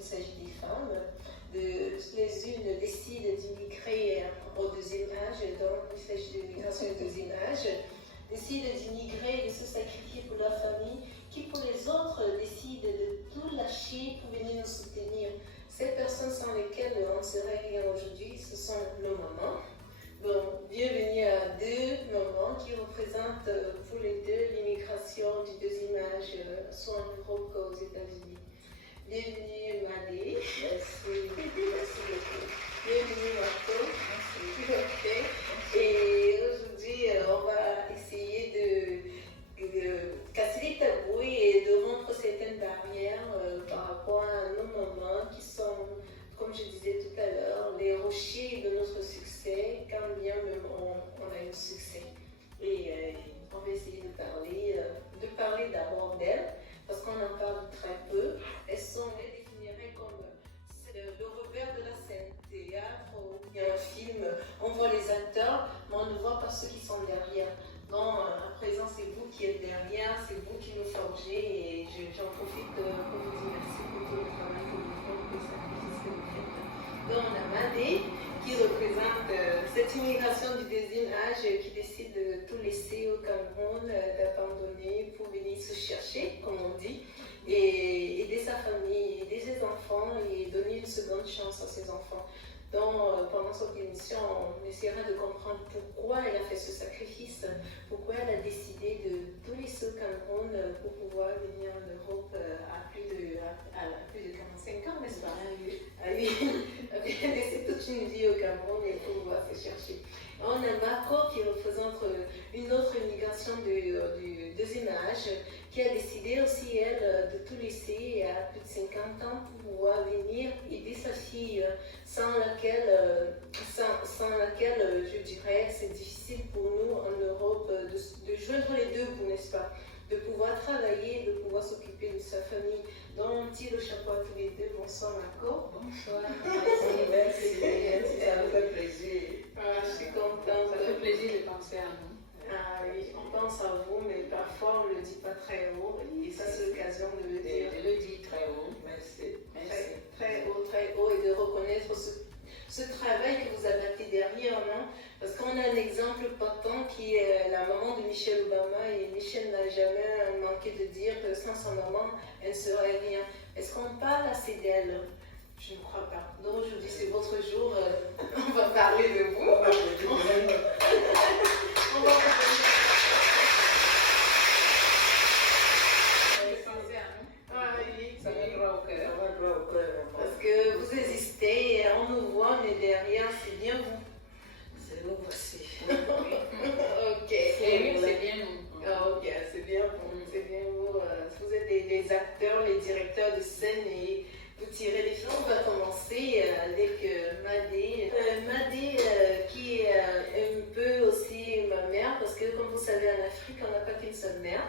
il s'agit des femmes, toutes les unes décident d'immigrer au deuxième âge, donc il s'agit de migration au deuxième âge, décident d'immigrer, de se sacrifier pour leur famille, qui pour les autres décident de tout lâcher pour venir nous soutenir. Ces personnes sans lesquelles on ne serait rien aujourd'hui, ce sont nos mamans. Donc, bienvenue à deux mamans qui représentent pour les deux l'immigration du deuxième âge, soit en Europe qu'aux États-Unis. Bienvenue Madé. Merci. Merci beaucoup. Bienvenue Marco. Merci. Ok. Et aujourd'hui, on va essayer de casser les tabous et de rompre certaines barrières par rapport à nos mamans qui sont, comme je disais tout à l'heure, les rochers de notre succès, quand bien même on a eu succès. Et on va essayer de parler d'abord d'elles, parce qu'on en parle très peu. Elles définiraient comme le revers de la scène, théâtre ou bien un film. On voit les acteurs, mais on ne voit pas ceux qui sont derrière. Donc, à présent, c'est vous qui êtes derrière, c'est vous qui nous forgez, et j'en profite pour vous dire merci pour tout le travail que vous faites, pour les sacrifices que vous faites. Donc, on a Madé, qui représente cette immigration du deuxième âge qui décide de tout laisser au Cameroun, d'abandonner pour venir se chercher, comme on dit, et aider sa famille, aider ses enfants et donner une seconde chance à ses enfants. Donc, pendant cette émission, on essaiera de comprendre pourquoi elle a fait ce sacrifice, pourquoi elle a décidé de tout laisser au Cameroun pour pouvoir venir en Europe à plus de 45 ans, n'est-ce pas? Elle a laissé toute une vie au Cameroun et pour pouvoir se chercher. On a Marco qui représente une autre immigration du deuxième âge, qui a décidé aussi, elle, de tout laisser à plus de 50 ans pour pouvoir venir aider sa fille, sans laquelle, je dirais, c'est difficile pour nous en Europe de joindre les deux bouts, n'est-ce pas? De pouvoir travailler, de pouvoir s'occuper de sa famille. Donc, on tire le chapeau à tous les deux. Bonsoir Marco. Bonsoir. Merci. Ça me fait plaisir. Je suis contente. Ça fait plaisir de penser à nous. Ah oui, on pense à vous, mais parfois on ne le dit pas très haut. Et ça, c'est l'occasion de le dire. Je le dis très haut. Merci. Très haut, et de reconnaître ce travail que vous abattez derrière, non? Parce qu'on a un exemple patent qui est la maman de Michelle Obama, et Michelle n'a jamais manqué de dire que sans sa maman, elle ne serait rien. Est-ce qu'on parle assez d'elle? Je ne crois pas. Donc aujourd'hui, c'est votre jour. On va parler de vous. On va Ça me croit au cœur. Parce que vous existez, on nous voit, on est derrière, c'est bien vous. C'est nous voici. Ok. C'est bien nous. Ok, c'est bien vous. C'est bien vous. Vous êtes les acteurs, les directeurs de scène et vous tirez les films. On va commencer avec Madé. Madé qui est un peu aussi ma mère, parce que comme vous savez, en Afrique, on n'a pas qu'une seule mère.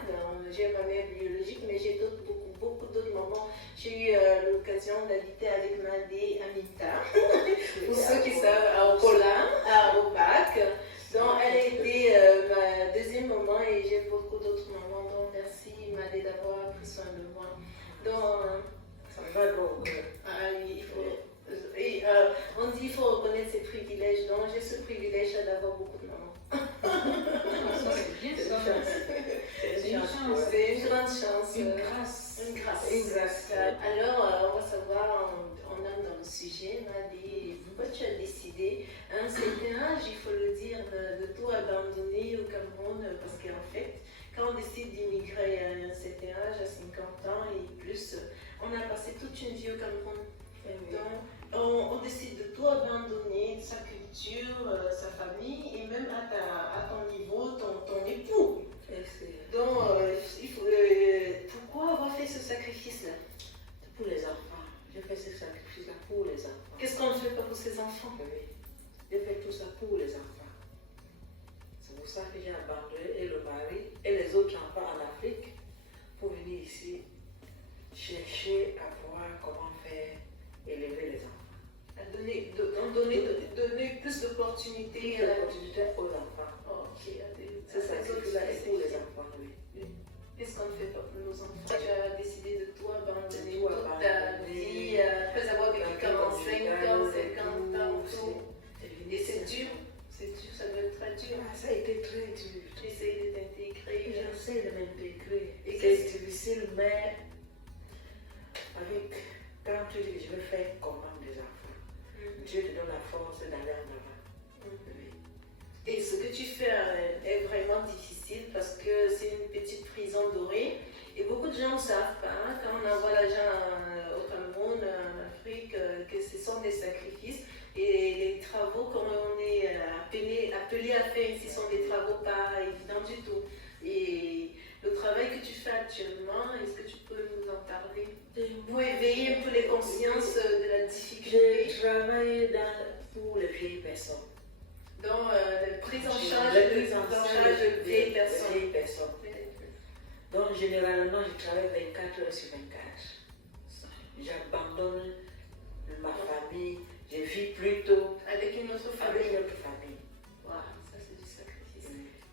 J'ai ma mère biologique, mais j'ai beaucoup d'autres mamans. J'ai eu l'occasion d'habiter avec Madé à Mita, pour ceux qui savent, à Okola, à Obac. Donc, elle a été ma deuxième maman et j'ai beaucoup d'autres mamans. Donc, merci Madé d'avoir pris soin de moi. Donc, Ça me va au cœur. on dit qu'il faut reconnaître ses privilèges. Donc, j'ai ce privilège d'avoir beaucoup de mamans. Ça, c'est bien ça. C'est une chance. C'est une grande chance. Une grâce. Une grâce. Une grâce. Alors, on va savoir, on entre dans le sujet, Madé, pourquoi tu as décidé, à un certain âge, il faut le dire, de tout abandonner au Cameroun, parce qu'en fait, quand on décide d'immigrer à un certain âge, à 50 ans et plus, on a passé toute une vie au Cameroun. Donc, on décide de tout abandonner, sa culture, sa famille, et même à ton niveau, ton époux. Donc, pourquoi avoir fait ce sacrifice-là? Pour les enfants. J'ai fait ce sacrifice-là pour les enfants. Qu'est-ce qu'on ne fait pas pour ses enfants? Oui. J'ai fait tout ça pour les enfants. C'est pour ça que j'ai abandonné et le mari et les autres enfants en Afrique pour venir ici chercher à voir comment faire élever les enfants. Donner plus d'opportunités Aux enfants. Ok, C'est ça que je fais pour les enfants, oui. Qu'est-ce qu'on ne fait pas pour nos enfants? Tu as décidé de tout abandonner, Tout toute ta abandonner. vie, prison dorée. Et beaucoup de gens ne savent pas, hein, quand on envoie l'argent au Cameroun, en Afrique, que ce sont des sacrifices. Et les travaux qu'on est appelés à faire ici sont des travaux pas évidents du tout. Et le travail que tu fais actuellement, est-ce que tu peux nous en parler pour éveiller un peu les consciences de la difficulté? Je travaille pour les vieilles personnes. Donc, la prise en charge de vieilles personnes. Donc, généralement, je travaille 24 heures sur 24. J'abandonne ma famille, je vis plutôt avec une autre famille. Avec une autre famille. Wow, ça c'est du sacrifice.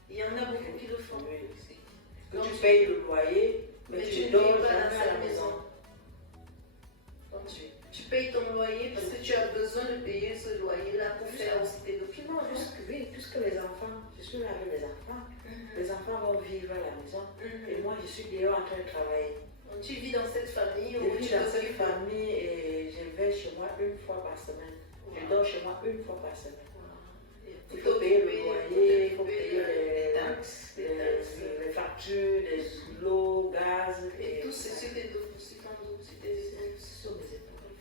Il y en a beaucoup qui le font. Oui, aussi. Que donc, tu payes le loyer, mais tu dors jamais à la maison. Donc, tu payes ton loyer parce que tu as besoin de payer ce loyer-là pour faire aussi tes documents. Puisque les enfants, je suis là avec les enfants. Les enfants vont vivre à la maison. Et moi, je suis dehors en train de travailler. Donc, tu vis dans cette famille Je vis dans cette famille et je vais chez moi une fois par semaine. Wow. Je dors chez moi une fois par semaine. Wow. Il faut payer le loyer, il faut payer les taxes, les factures, l'eau, gaz. Et tout c'est sur tes dos, sur mes épaules.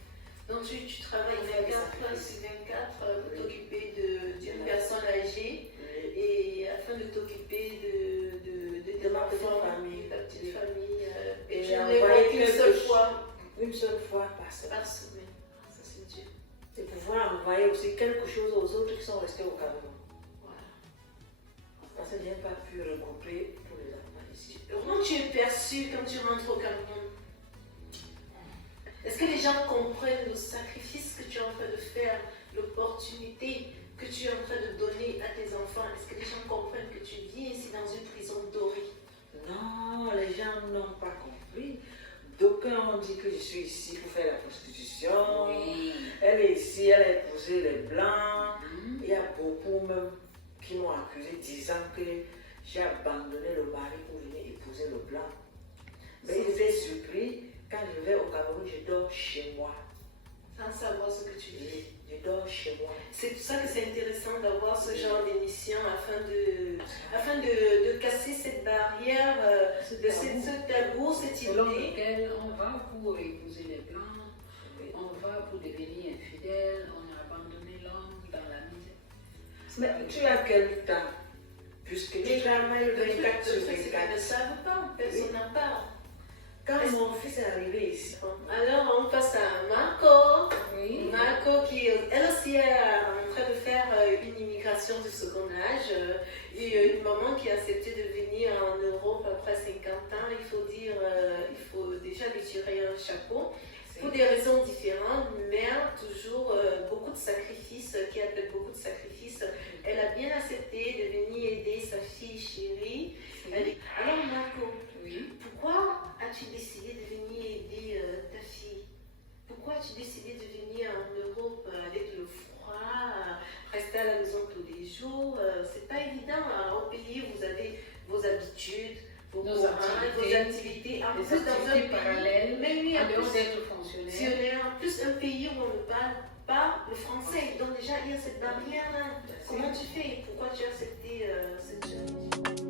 Donc tu travailles 24 sur 24 pour t'occuper d'une personne âgée et afin de t'occuper de ma petite famille. Ta petite famille. Et tu ne les vois qu'une seule fois. Une seule fois par semaine. Ça c'est dur. Et pouvoir envoyer aussi quelque chose aux autres qui sont restés au Cameroun. Voilà. Parce que je n'ai pas pu regrouper pour les enfants ici. Comment tu es perçu quand tu rentres au Cameroun? Est-ce que les gens comprennent le sacrifice que tu es en train de faire, l'opportunité que tu es en train de donner à tes enfants? Est-ce que les gens comprennent que tu vis ici dans une prison dorée? Non, les gens n'ont pas compris. D'aucuns ont dit que je suis ici pour faire la prostitution. Oui. Elle est ici, elle a épousé les blancs. Il y a beaucoup même qui m'ont accusé disant que j'ai abandonné le mari pour venir épouser le blanc. Mais ils étaient surpris. Quand je vais au Cameroun, je dors chez moi. Sans savoir ce que tu vis. Je dors chez moi. C'est pour ça que c'est intéressant d'avoir ce genre d'émission afin de casser cette barrière, ce tabou, cette idée. Selon lequel on va pour épouser les blancs, on va pour devenir infidèle, on a abandonné l'homme dans la misère. Mais tu as quel temps? Puisque tu travailles 24 sur 24. Ils ne savent pas, personne n'en parle. Quand mon fils est arrivé ici. Alors on passe à Marco. Oui. Marco qui elle aussi est en train de faire une immigration de second âge. Et une maman qui a accepté de venir en Europe après 50 ans, il faut déjà lui tirer un chapeau. Pour des raisons différentes, mais toujours beaucoup de sacrifices, qui appellent beaucoup de sacrifices. Elle a bien accepté de venir aider sa fille chérie. Alors Marco, oui. Pourquoi as-tu décidé de venir aider ta fille? Pourquoi as-tu décidé de venir en Europe avec le froid, rester à la maison tous les jours? C'est pas évident. Au pays, vous avez vos habitudes, vos activités. En plus, dans un pays parallèle, mais oui, en dehors plus, d'être fonctionnaire. en plus, un pays où on ne parle pas le français. Donc déjà, il y a cette barrière-là. Comment tu fais? Pourquoi tu as accepté cette challenge?